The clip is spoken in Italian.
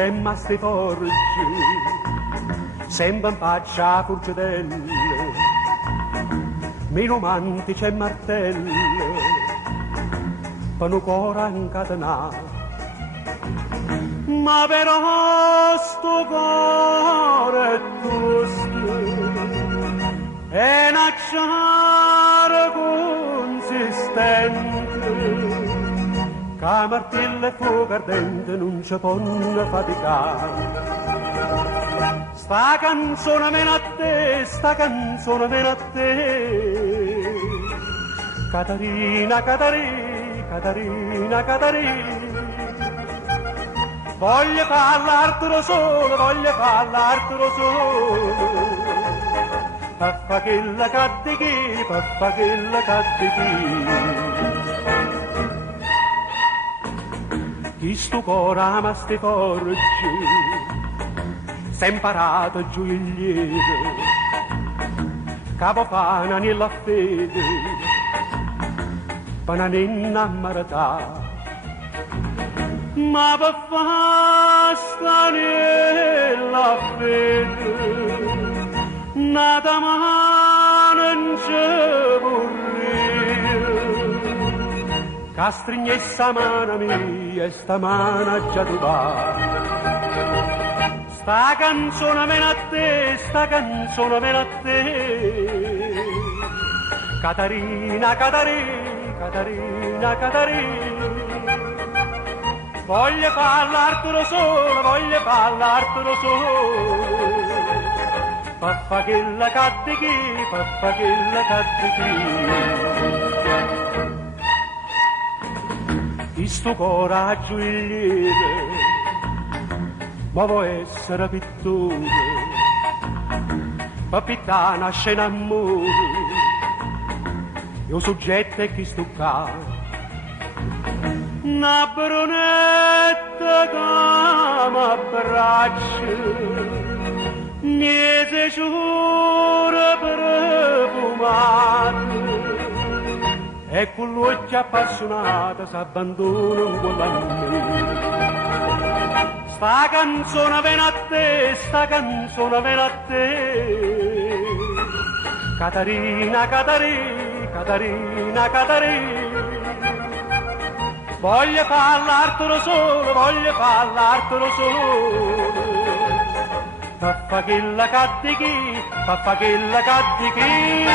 lemma sti forgi, sempre in faccia a furgitelle, meno mantici e martelli, per un cuore incatenato. Ma però sto cuore è tosto, è un acciaio consistente, che martello e fuoco ardente non ci possono faticare. Sta canzone viene a te, sta canzone viene a te, Catarina, Catarina, Catarina, Catarina. Voglio parlartelo solo, voglio parlartelo solo, papà che la cadde chi, papà che la cadde chi sto cuore ama sti forgi, s'è imparato giù il lieve, capofana nella fede, per non innamorare. Ma per fare sta nella fede, nata mano non c'è vorrei, che strignessa mano mia e sta mano già tu va. Sta canzone viene a te, sta canzone viene a te, Catarina, Catarina, Catarina, Catarina. Voglio parlartelo solo, voglio parlartelo solo, papà che la cadde chi, papà che la cadde chi. Sto coraggio il lieve, ma vuoi essere pittore, per pittare una scena amore, io soggetto è chi sto qua. Una brunetta che m'abbraccia, miese giura profumata, e con l'occhio appassionato s'abbandona un po' a me. Sta canzone viene a te, sta canzone viene a te, Catarina, Catarina, Catarina, Catarina. Voglio parlartelo solo, voglio parlartelo solo, papà che la cadde chi, papà che la cadde chi.